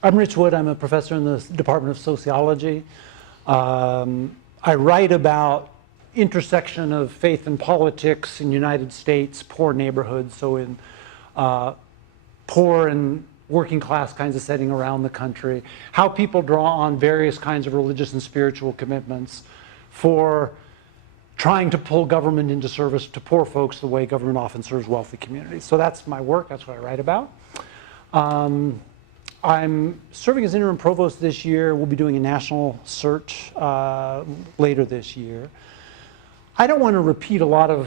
I'm Rich Wood. I'm a professor in the Department of Sociology. I write about intersection of faith and politics in United States, poor neighborhoods, so in poor and working class kinds of setting around the country, how people draw on various kinds of religious and spiritual commitments for trying to pull government into service to poor folks the way government often serves wealthy communities. So that's my work, that's what I write about. I'm serving as interim provost this year. We'll be doing a national search later this year. I don't want to repeat a lot of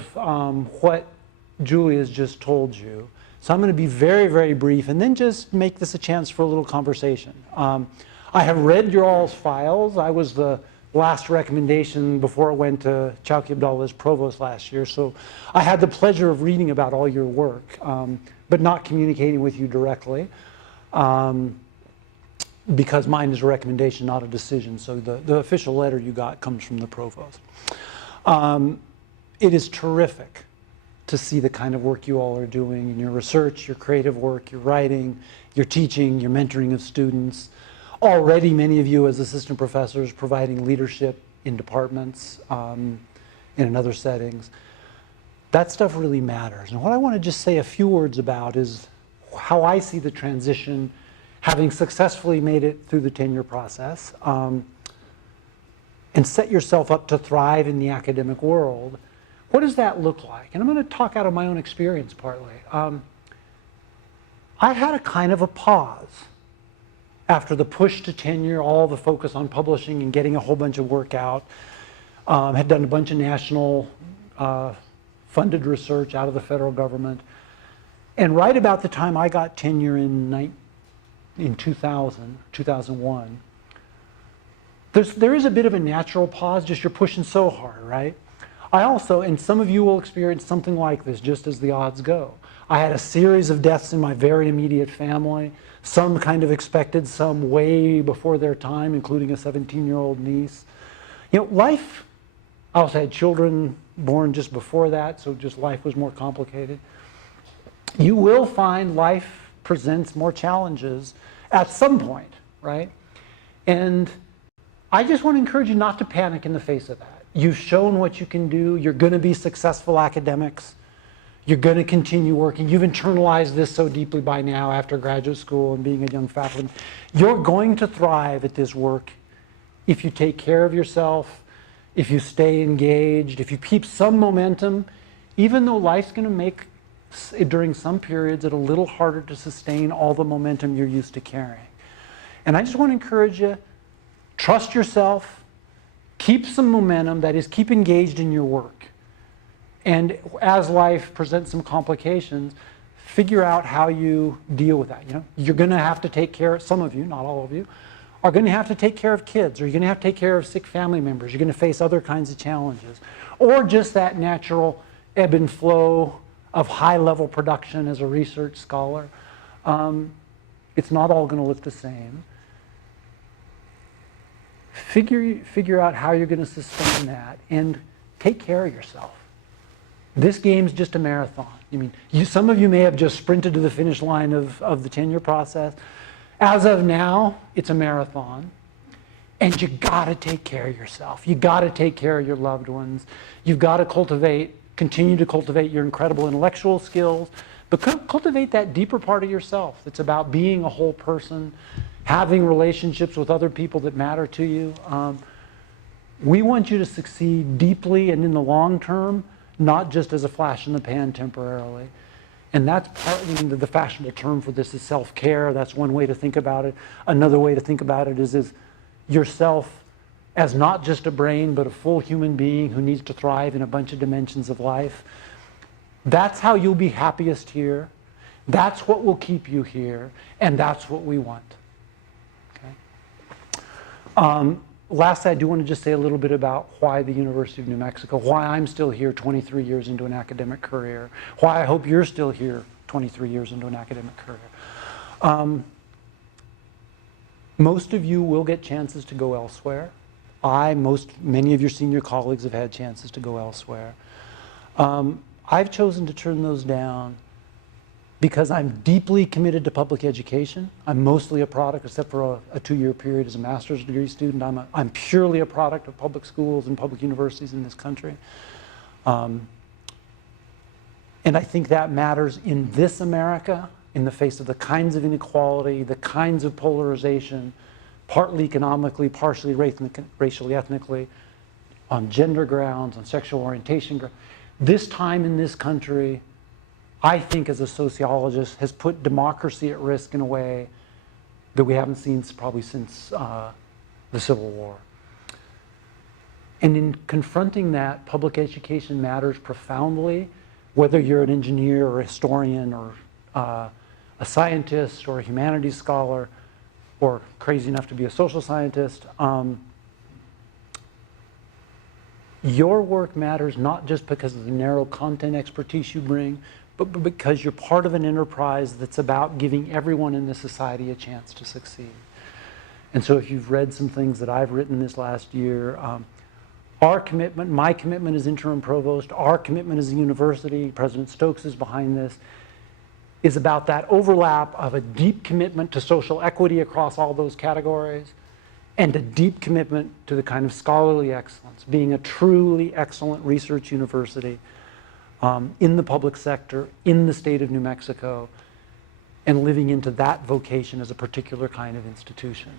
what Julie has just told you. So I'm going to be very, very brief and then just make this a chance for a little conversation. I have read your all's files. I was the last recommendation before it went to Chowki Abdallah as provost last year. So I had the pleasure of reading about all your work, but not communicating with you directly. Because mine is a recommendation, not a decision. So the official letter you got comes from the provost. It is terrific to see the kind of work you all are doing in your research, your creative work, your writing, your teaching, your mentoring of students. Already many of you as assistant professors providing leadership in departments and in other settings. That stuff really matters. And what I want to just say a few words about is how I see the transition, having successfully made it through the tenure process, and set yourself up to thrive in the academic world. What does that look like? And I'm going to talk out of my own experience partly. I had a kind of a pause after the push to tenure, all the focus on publishing and getting a whole bunch of work out. Had done a bunch of national funded research out of the federal government. And right about the time I got tenure in 2001, there is a bit of a natural pause, just you're pushing so hard, right? I also, and some of you will experience something like this just as the odds go. I had a series of deaths in my very immediate family, some kind of expected, some way before their time, including a 17-year-old niece. You know, life, I also had children born just before that, so just life was more complicated. You will find life presents more challenges at some point, right? And I just want to encourage you not to panic in the face of that. You've shown what you can do. You're going to be successful academics. You're going to continue working. You've internalized this so deeply by now after graduate school and being a young faculty. You're going to thrive at this work if you take care of yourself, if you stay engaged, if you keep some momentum, even though life's going to make during some periods it a little harder to sustain all the momentum you're used to carrying. And I just want to encourage you, trust yourself, keep some momentum, that is, keep engaged in your work. And as life presents some complications, figure out how you deal with that. You know, you're going to have to take care of, some of you, not all of you, are going to have to take care of kids, or you're going to have to take care of sick family members. You're going to face other kinds of challenges, or just that natural ebb and flow of high-level production as a research scholar. It's not all going to look the same. Figure out how you're going to sustain that and take care of yourself. This game's just a marathon. I mean, some of you may have just sprinted to the finish line of the tenure process. As of now, it's a marathon. And you got to take care of yourself. You got to take care of your loved ones. You've got to continue to cultivate your incredible intellectual skills, but cultivate that deeper part of yourself. It's about being a whole person, having relationships with other people that matter to you. We want you to succeed deeply and in the long term, not just as a flash in the pan temporarily. And that's partly the fashionable term for this is self-care. That's one way to think about it. Another way to think about it is yourself as not just a brain, but a full human being who needs to thrive in a bunch of dimensions of life. That's how you'll be happiest here. That's what will keep you here. And that's what we want. Okay? Lastly, I do want to just say a little bit about why the University of New Mexico, why I'm still here 23 years into an academic career, why I hope you're still here 23 years into an academic career. Most of you will get chances to go elsewhere. Many of your senior colleagues have had chances to go elsewhere. I've chosen to turn those down because I'm deeply committed to public education. I'm mostly a product, except for a 2-year period as a master's degree student. I'm purely a product of public schools and public universities in this country. And I think that matters in this America, in the face of the kinds of inequality, the kinds of polarization, partly economically, partially racially, ethnically, on gender grounds, on sexual orientation grounds. This time in this country, I think as a sociologist, has put democracy at risk in a way that we haven't seen probably since the Civil War. And in confronting that, public education matters profoundly, whether you're an engineer or a historian or a scientist or a humanities scholar or crazy enough to be a social scientist. Your work matters not just because of the narrow content expertise you bring, but because you're part of an enterprise that's about giving everyone in this society a chance to succeed. And so if you've read some things that I've written this last year, our commitment, my commitment as interim provost, our commitment as a university, President Stokes is behind this, is about that overlap of a deep commitment to social equity across all those categories and a deep commitment to the kind of scholarly excellence, being a truly excellent research university in the public sector, in the state of New Mexico, and living into that vocation as a particular kind of institution.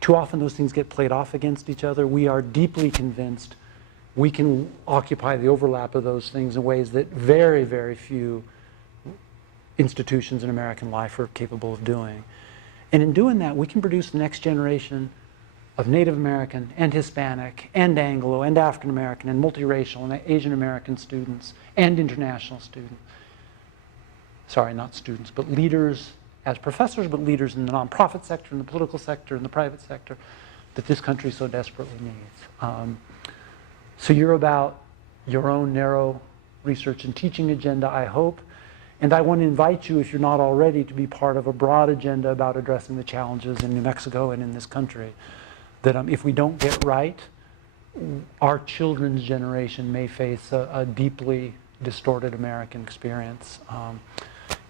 Too often those things get played off against each other. We are deeply convinced we can occupy the overlap of those things in ways that very, very few institutions in American life are capable of doing. And in doing that, we can produce the next generation of Native American and Hispanic and Anglo and African American and multiracial and Asian American students and international students. Sorry, not students, but leaders as professors, but leaders in the nonprofit sector, in the political sector, in the private sector that this country so desperately needs. So you're about your own narrow research and teaching agenda, I hope. And I want to invite you, if you're not already, to be part of a broad agenda about addressing the challenges in New Mexico and in this country. That if we don't get right, our children's generation may face a deeply distorted American experience,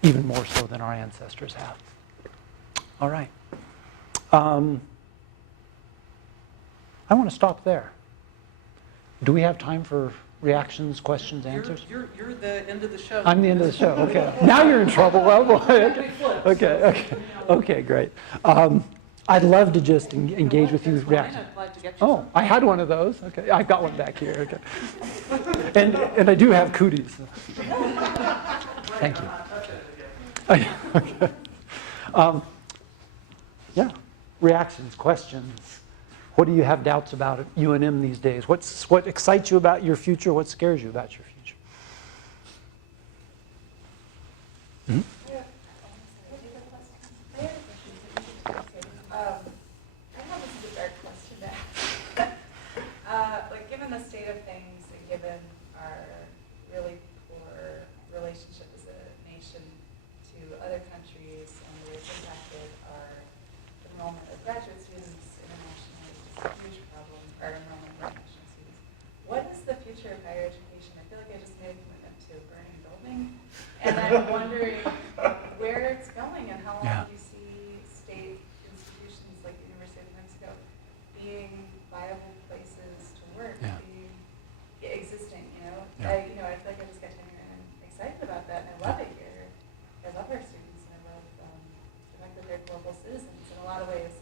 even more so than our ancestors have. All right. I want to stop there. Do we have time for reactions, questions, answers? You're the end of the show. I'm the end of the show. Okay. Now you're in trouble. Well, boy. Okay, great. I'd love to just engage with you. Oh, I had one of those. Okay, I've got one back here. Okay. And I do have cooties. Thank you. Okay. Yeah. Reactions, questions. What do you have doubts about at UNM these days? What excites you about your future? What scares you about your future? Mm-hmm. Given the state of things and given our really poor relationship as a nation to other countries and the way it's impacted our enrollment of graduate students internationally, which is a huge problem, our enrollment of international students. What is the future of higher education? I feel like I just made a commitment to a burning building, and I'm wondering where it's going and how long do you see state institutions like the University of New Mexico being viable places to work, being existing, I feel like I just got tenure and I'm excited about that, and I love it here. I love our students, and I love the fact that they're global citizens in a lot of ways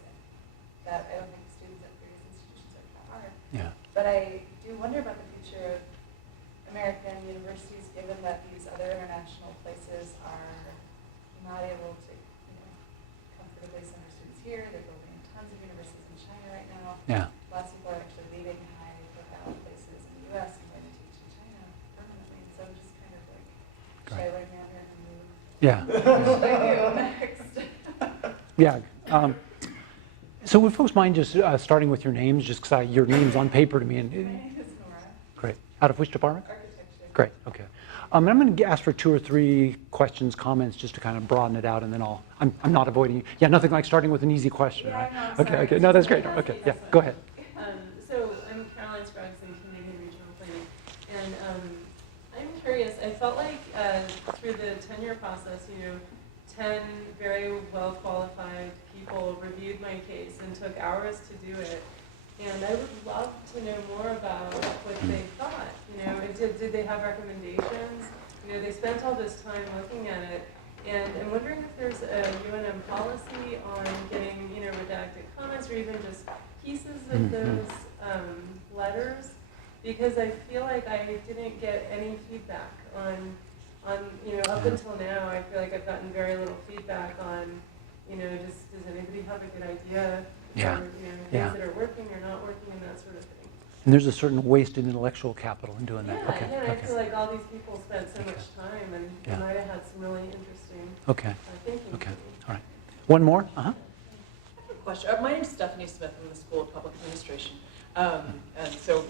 that I don't think students at previous institutions are. Yeah. But I do wonder about the future of American universities, given that these other international places are not able to, comfortably send their students here. They're building tons of universities in China right now. Yeah. Lots of people are actually leaving high-profile places in the U.S. and going to teach in China permanently. And so I'm just kind of like, should I learn Mandarin and move? Yeah. What should I do next? Yeah. So would folks mind just starting with your names, just because your name's on paper to me? My name is Nora. Great. Out of which department? Architecture. Great. Okay. I'm going to ask for 2 or 3 questions, comments, just to kind of broaden it out, and then I'm not avoiding you. Yeah, nothing like starting with an easy question, right? No, okay. No, that's great. Okay. Yeah. Go ahead. So I'm Caroline Scruggs in Community and Regional Planning, and I'm curious curious. I felt like through the tenure process, 10 very well qualified people reviewed my case and took hours to do it. And I would love to know more about what they thought. Did they have recommendations? They spent all this time looking at it. And I'm wondering if there's a UNM policy on getting, redacted comments or even just pieces of those letters, because I feel like I didn't get any feedback on up until now. I feel like I've gotten very little feedback on, just does anybody have a good idea? Yeah. Or, things that are working or not working and that sort of thing. And there's a certain wasted intellectual capital in doing that. Yeah, Okay. I feel like all these people spent so much time and Yeah. might have had some really interesting Okay. thinking. Okay. All right. One more? I have a question. My name is Stephanie Smith from the School of Public Administration. And so,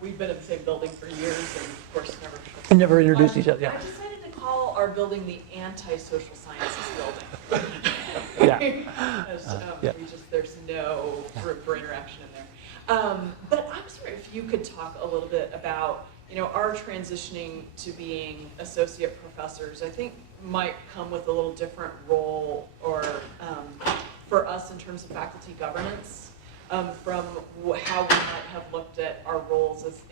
we've been in the same building for years and of course We never introduced each other. Yeah. I decided to call our building the anti-social sciences building. Yeah. As, Yeah. there's no room for interaction in there. But I was wondering if you could talk a little bit about, our transitioning to being associate professors, I think might come with a little different role or for us in terms of faculty governance from how we might have looked at our roles as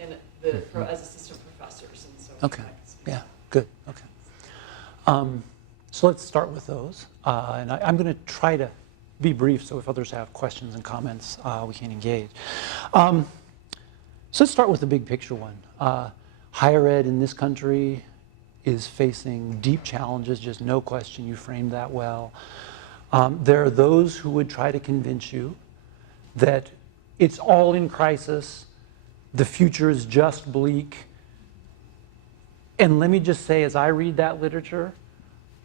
as assistant professors and so. Okay. Yeah. Good. Okay. So let's start with those. And I'm going to try to be brief, so if others have questions and comments, we can engage. So let's start with the big picture one. Higher ed in this country is facing deep challenges, just no question. You framed that well. There are those who would try to convince you that it's all in crisis, the future is just bleak. And let me just say, as I read that literature,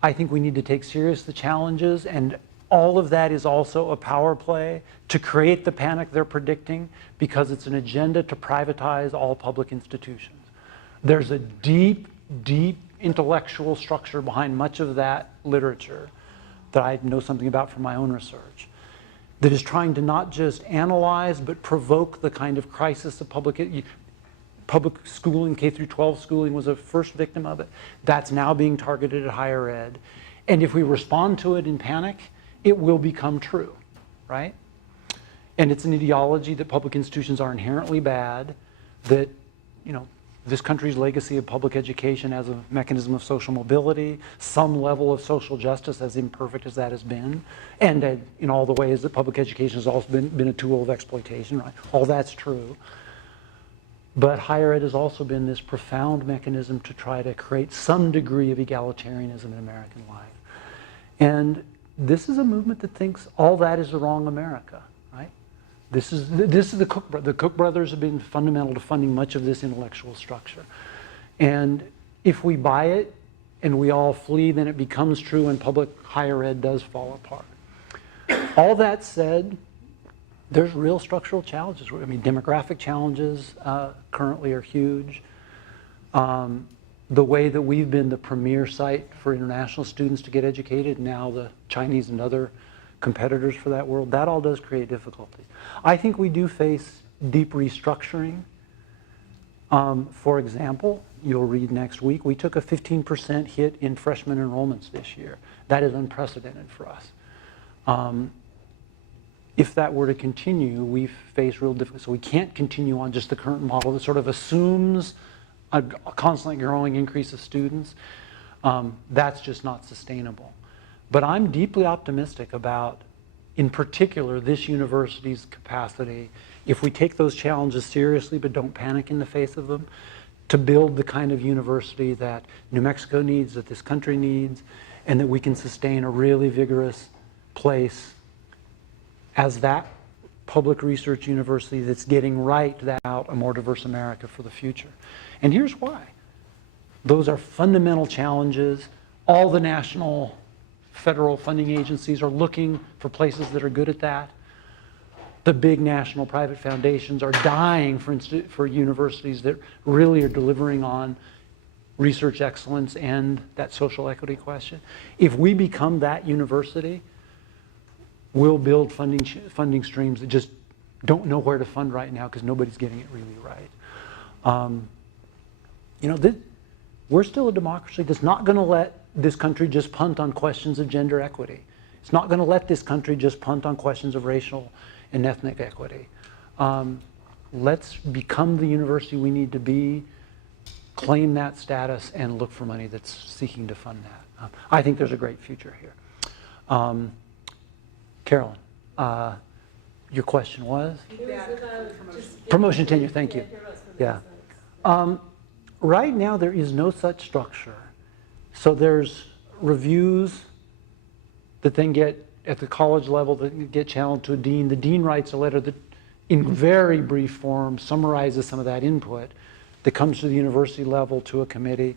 I think we need to take serious the challenges, and all of that is also a power play to create the panic they're predicting, because it's an agenda to privatize all public institutions. There's a deep, deep intellectual structure behind much of that literature that I know something about from my own research, that is trying to not just analyze, but provoke the kind of crisis of public schooling. K through 12 schooling was a first victim of it. That's now being targeted at higher ed. And if we respond to it in panic, it will become true, right? And it's an ideology that public institutions are inherently bad, that, this country's legacy of public education as a mechanism of social mobility, some level of social justice, as imperfect as that has been, and in all the ways that public education has also been a tool of exploitation, right? All that's true. But higher ed has also been this profound mechanism to try to create some degree of egalitarianism in American life. And this is a movement that thinks all that is the wrong America, right? This is the Cook brothers. The Cook brothers have been fundamental to funding much of this intellectual structure. And if we buy it and we all flee, then it becomes true and public higher ed does fall apart. All that said, there's real structural challenges. I mean, demographic challenges currently are huge. The way that we've been the premier site for international students to get educated, now the Chinese and other competitors for that world, that all does create difficulty. I think we do face deep restructuring. For example, you'll read next week, we took a 15% hit in freshman enrollments this year. That is unprecedented for us. If that were to continue, we face real difficulty. So we can't continue on just the current model that sort of assumes a constantly growing increase of students. That's just not sustainable. But I'm deeply optimistic about, in particular, this university's capacity, if we take those challenges seriously but don't panic in the face of them, to build the kind of university that New Mexico needs, that this country needs, and that we can sustain a really vigorous place as that public research university that's getting right out a more diverse America for the future. And here's why. Those are fundamental challenges. All the national federal funding agencies are looking for places that are good at that. The big national private foundations are dying for universities that really are delivering on research excellence and that social equity question. If we become that university, we'll build funding streams that just don't know where to fund right now because nobody's getting it really right. we're still a democracy that's not going to let this country just punt on questions of gender equity. It's not going to let this country just punt on questions of racial and ethnic equity. Let's become the university we need to be, claim that status, and look for money that's seeking to fund that. I think there's a great future here. Carolyn, your question was? It was about just Promotion tenure, thank you. hear about some of Yeah. those things. Right now, there is no such structure. So there's reviews that then get, at the college level, that get channeled to a dean. The dean writes a letter that, in very brief form, summarizes some of that input that comes to the university level to a committee.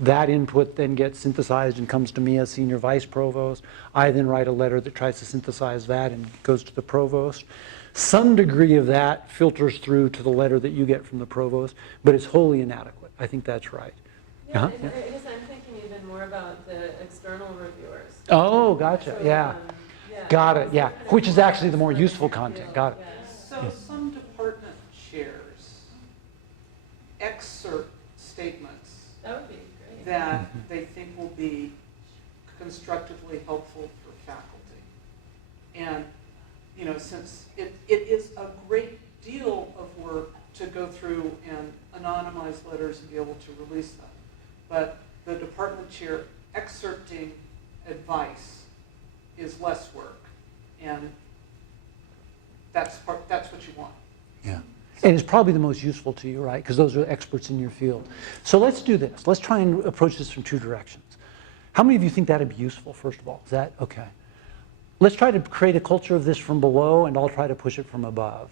That input then gets synthesized and comes to me as senior vice provost. I then write a letter that tries to synthesize that and goes to the provost. Some degree of that filters through to the letter that you get from the provost, but it's wholly inadequate. I think that's right. Yeah, Uh-huh, and I guess I'm thinking even more about the external reviewers. Oh, gotcha, So, yeah. Got it, yeah. Which is actually the more useful content, got it. So some department chairs excerpt statements That would be great. that they think will be constructively helpful for faculty. And, you know, since it is a great deal of work to go through and anonymize letters and be able to release them, but the department chair excerpting advice is less work, and that's what you want. Yeah. And it's probably the most useful to you, right? Because those are experts in your field. So let's do this. Let's try and approach this from two directions. How many of you think that'd be useful, first of all? Is that okay? Let's try to create a culture of this from below, and I'll try to push it from above.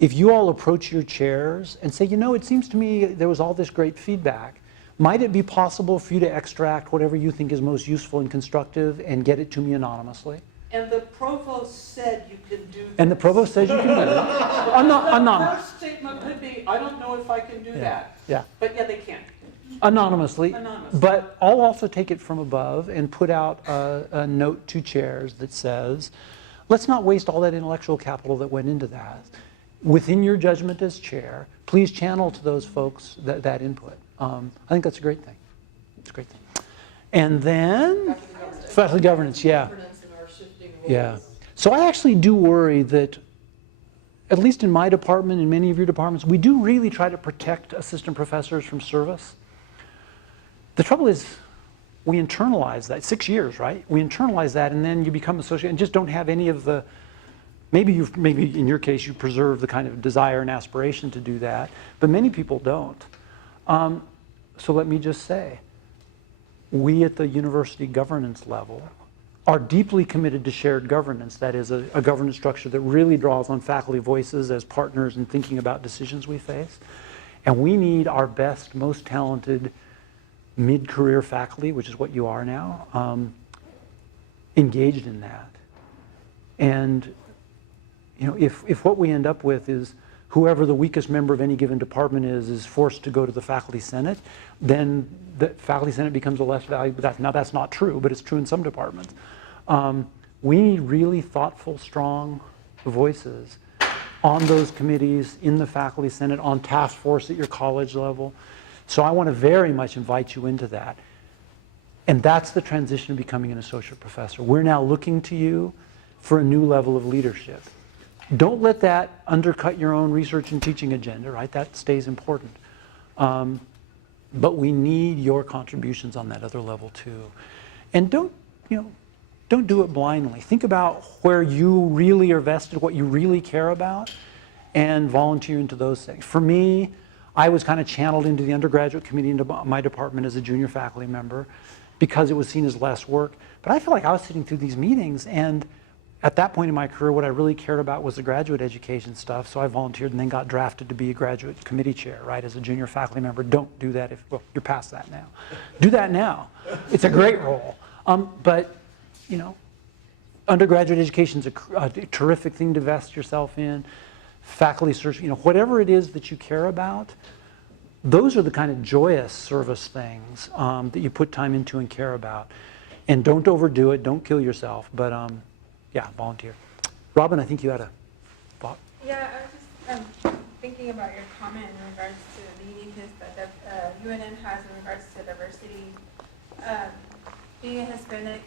If you all approach your chairs and say, you know, it seems to me there was all this great feedback, might it be possible for you to extract whatever you think is most useful and constructive and get it to me anonymously? And the provost said you can do this. And the provost says you can do it. The first statement could be, I don't know if I can do that. Yeah. But yeah, they can. Anonymously. Anonymously. But I'll also take it from above and put out a note to chairs that says, let's not waste all that intellectual capital that went into that. Within your judgment as chair, please channel to those folks that input. I think that's a great thing. It's a great thing. And then, faculty governance, yeah. Governance and our shifting Yeah. roles. So I actually do worry that, at least in my department and many of your departments, we do really try to protect assistant professors from service. The trouble is, we internalize that, 6 years, right? We internalize that, and then you become associate and just don't have any of the, maybe in your case, you preserve the kind of desire and aspiration to do that, but many people don't. So let me just say, we at the university governance level are deeply committed to shared governance. That is a governance structure that really draws on faculty voices as partners in thinking about decisions we face. And we need our best, most talented mid-career faculty, which is what you are now, engaged in that. And you know, if what we end up with is whoever the weakest member of any given department is forced to go to the faculty senate, then the faculty senate becomes a less valuable. Now that's not true, but it's true in some departments. We need really thoughtful, strong voices on those committees, in the faculty senate, on task force at your college level. So I want to very much invite you into that. And that's the transition to becoming an associate professor. We're now looking to you for a new level of leadership. Don't let that undercut your own research and teaching agenda, right? That stays important. But we need your contributions on that other level too. And don't do it blindly. Think about where you really are vested, what you really care about, and volunteer into those things. For me, I was kind of channeled into the undergraduate committee into my department as a junior faculty member because it was seen as less work. But I feel like I was sitting through these meetings, and at that point in my career, what I really cared about was the graduate education stuff, so I volunteered and then got drafted to be a graduate committee chair, right, as a junior faculty member. Don't do that well, you're past that now. Do that now. It's a great role. But, you know, undergraduate education is a terrific thing to vest yourself in. Faculty search, you know, whatever it is that you care about, those are the kind of joyous service things that you put time into and care about. And don't overdo it, don't kill yourself, but yeah, volunteer. Robin, I think you had a thought. Yeah, I was just thinking about your comment in regards to the uniqueness that UNM has in regards to diversity. Being a Hispanic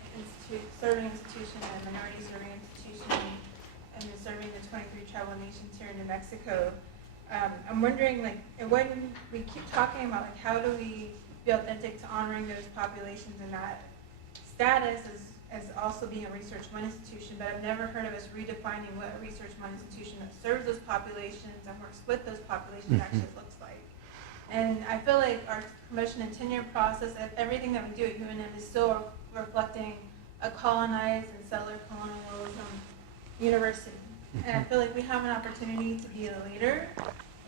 serving institution and a minority serving institution, and then serving the 23 tribal nations here in New Mexico, I'm wondering, like, when we keep talking about, like, how do we be authentic to honoring those populations and that status as also being a Research 1 institution, but I've never heard of us redefining what a Research 1 institution that serves those populations and works with those populations actually looks like. And I feel like our promotion and tenure process, everything that we do at UNM is still reflecting a colonized and settler colonialism university. And I feel like we have an opportunity to be a leader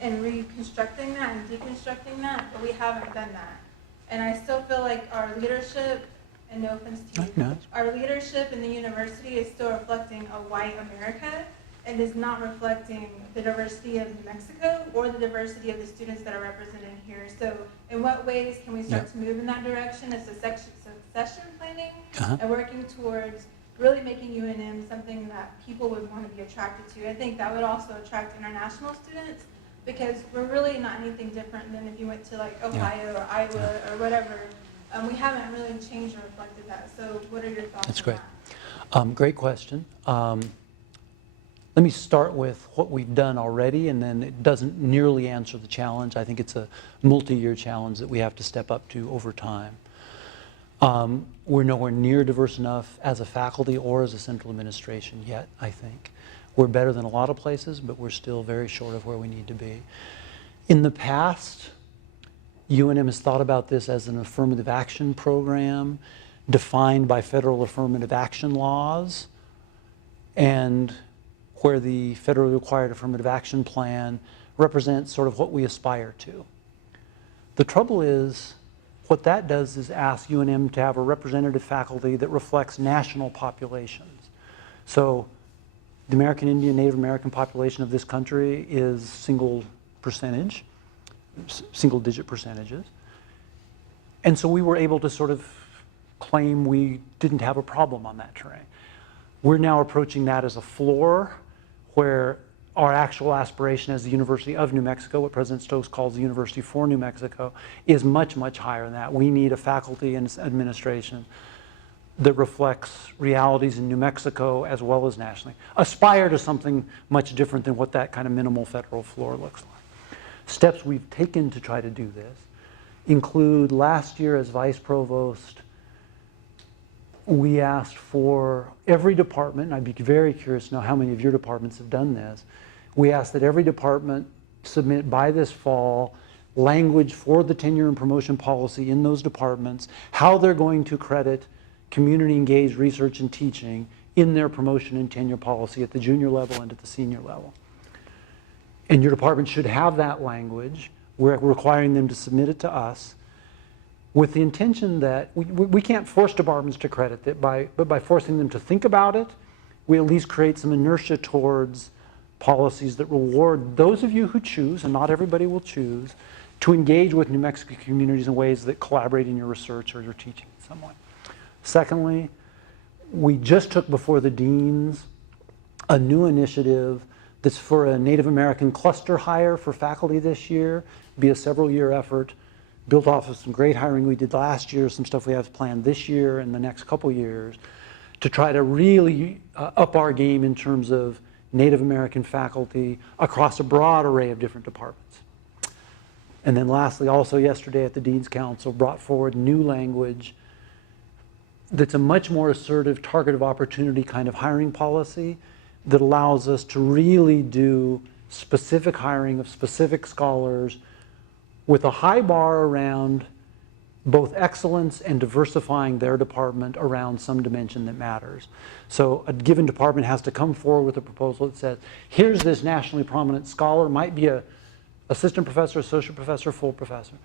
in reconstructing that and deconstructing that, but we haven't done that. And I still feel like our leadership, and no offense to you, our leadership in the university is still reflecting a white America and is not reflecting the diversity of New Mexico or the diversity of the students that are represented here. So in what ways can we start to move in that direction as succession planning and working towards really making UNM something that people would want to be attracted to? I think that would also attract international students, because we're really not anything different than if you went to like Ohio or Iowa or whatever. We haven't really changed or reflected that. So what are your thoughts That's on great. that? Great question. Let me start with what we've done already, and then it doesn't nearly answer the challenge. I think it's a multi-year challenge that we have to step up to over time. We're nowhere near diverse enough as a faculty or as a central administration yet, I think. We're better than a lot of places, but we're still very short of where we need to be. In the past, UNM has thought about this as an affirmative action program defined by federal affirmative action laws, and where the federally required affirmative action plan represents sort of what we aspire to. The trouble is, what that does is ask UNM to have a representative faculty that reflects national populations. So the American Indian, Native American population of this country is single digit percentages. And so we were able to sort of claim we didn't have a problem on that terrain. We're now approaching that as a floor, where our actual aspiration as the University of New Mexico, what President Stokes calls the University for New Mexico, is much, much higher than that. We need a faculty and administration that reflects realities in New Mexico as well as nationally. Aspire to something much different than what that kind of minimal federal floor looks like. Steps we've taken to try to do this include, last year as vice provost, we asked for every department, and I'd be very curious to know how many of your departments have done this. We asked that every department submit by this fall language for the tenure and promotion policy in those departments, how they're going to credit community engaged research and teaching in their promotion and tenure policy at the junior level and at the senior level. And your department should have that language. We're requiring them to submit it to us, with the intention that we can't force departments to credit it, but by forcing them to think about it, we at least create some inertia towards policies that reward those of you who choose, and not everybody will choose, to engage with New Mexico communities in ways that collaborate in your research or your teaching in some way. Secondly, we just took before the deans a new initiative that's for a Native American cluster hire for faculty this year, be a several-year effort, built off of some great hiring we did last year, some stuff we have planned this year and the next couple years, to try to really up our game in terms of Native American faculty across a broad array of different departments. And then lastly, also yesterday at the Dean's Council, brought forward new language that's a much more assertive target of opportunity kind of hiring policy that allows us to really do specific hiring of specific scholars with a high bar around both excellence and diversifying their department around some dimension that matters. So a given department has to come forward with a proposal that says, here's this nationally prominent scholar, might be a assistant professor, associate professor, full professor.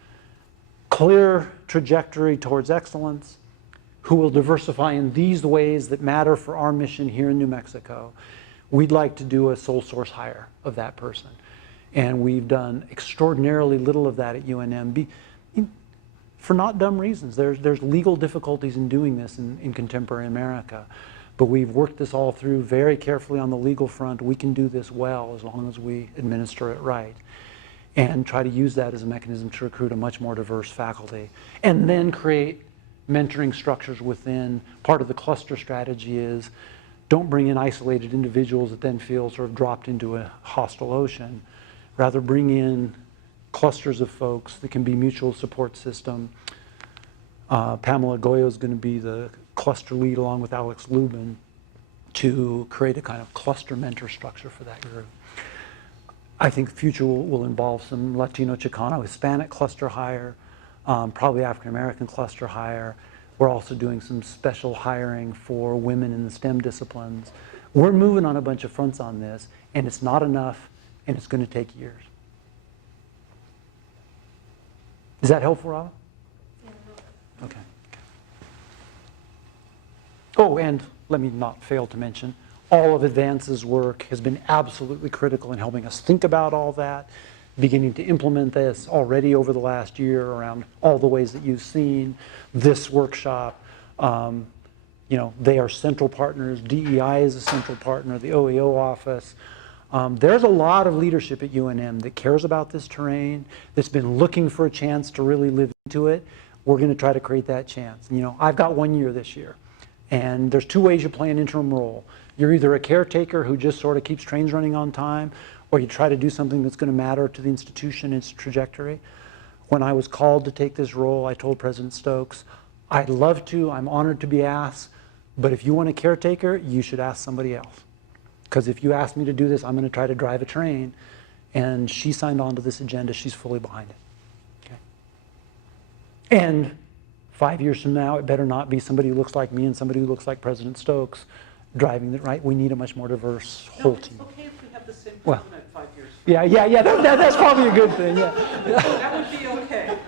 Clear trajectory towards excellence, who will diversify in these ways that matter for our mission here in New Mexico. We'd like to do a sole source hire of that person. And we've done extraordinarily little of that at UNM for not dumb reasons. There's legal difficulties in doing this in contemporary America. But we've worked this all through very carefully on the legal front. We can do this well as long as we administer it right, and try to use that as a mechanism to recruit a much more diverse faculty. And then create mentoring structures within. Part of the cluster strategy is don't bring in isolated individuals that then feel sort of dropped into a hostile ocean. Rather bring in clusters of folks that can be mutual support system. Pamela Goyo is going to be the cluster lead along with Alex Lubin to create a kind of cluster mentor structure for that group. I think the future will involve some Latino, Chicano, Hispanic cluster hire, probably African American cluster hire. We're also doing some special hiring for women in the STEM disciplines. We're moving on a bunch of fronts on this, and it's not enough, and it's going to take years. Is that helpful, Rob? Okay. Oh, and let me not fail to mention, all of Advance's work has been absolutely critical in helping us think about all that, beginning to implement this already over the last year around all the ways that you've seen this workshop. You know, they are central partners. DEI is a central partner, the OEO office. There's a lot of leadership at UNM that cares about this terrain, that's been looking for a chance to really live into it. We're going to try to create that chance. You know, I've got 1 year this year, and there's 2 ways you play an interim role. You're either a caretaker who just sort of keeps trains running on time, or you try to do something that's going to matter to the institution and its trajectory. When I was called to take this role, I told President Stokes, I'd love to, I'm honored to be asked, but if you want a caretaker, you should ask somebody else. Because if you ask me to do this, I'm going to try to drive a train. And she signed on to this agenda. She's fully behind it. Okay. And 5 years from now, it better not be somebody who looks like me and somebody who looks like President Stokes driving it, right? We need a much more diverse whole team. It's okay if we have the same Well, president 5 years Yeah. from That's probably a good thing. Yeah. That would be okay.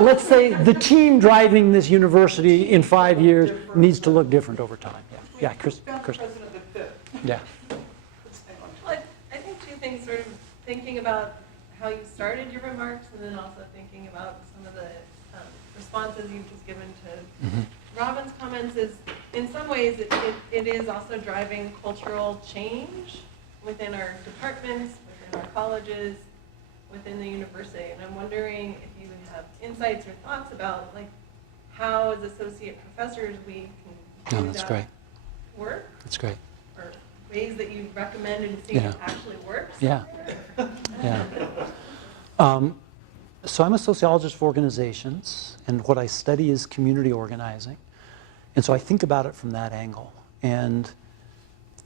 Let's say the team driving this university in 5 years needs to look different over time. Yeah, Chris. Found the president that fit. Yeah. Let's hang on to Well, I think 2 things, sort of thinking about how you started your remarks, and then also thinking about some of the responses you've just given to Robin's comments is, in some ways, it is also driving cultural change within our departments, within our colleges, within the university. And I'm wondering if you have insights or thoughts about, like, how as associate professors we can do that work, That's great. or ways that you recommend and see it actually works. Yeah. So I'm a sociologist for organizations, and what I study is community organizing. And so I think about it from that angle. And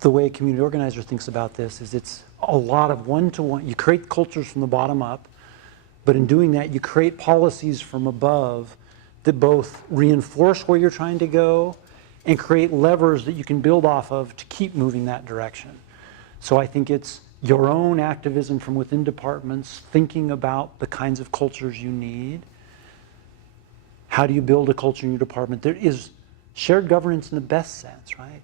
the way a community organizer thinks about this is it's a lot of one-to-one. You create cultures from the bottom up, but in doing that, you create policies from above that both reinforce where you're trying to go and create levers that you can build off of to keep moving that direction. So I think it's your own activism from within departments, thinking about the kinds of cultures you need. How do you build a culture in your department? There is shared governance in the best sense, right?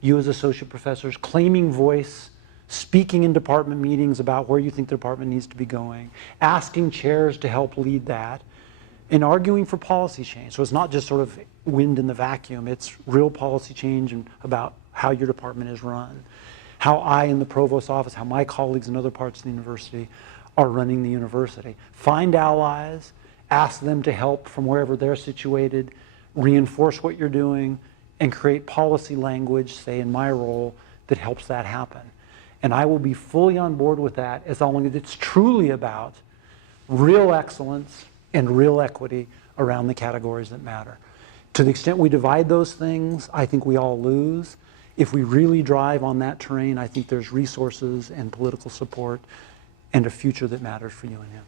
You as associate professors claiming voice, speaking in department meetings about where you think the department needs to be going, asking chairs to help lead that, and arguing for policy change. So it's not just sort of wind in the vacuum, it's real policy change and about how your department is run. How I in the provost's office, how my colleagues in other parts of the university are running the university. Find allies, ask them to help from wherever they're situated, reinforce what you're doing, and create policy language, say in my role, that helps that happen. And I will be fully on board with that as long as it's truly about real excellence and real equity around the categories that matter. To the extent we divide those things, I think we all lose. If we really drive on that terrain, I think there's resources and political support and a future that matters for UNM.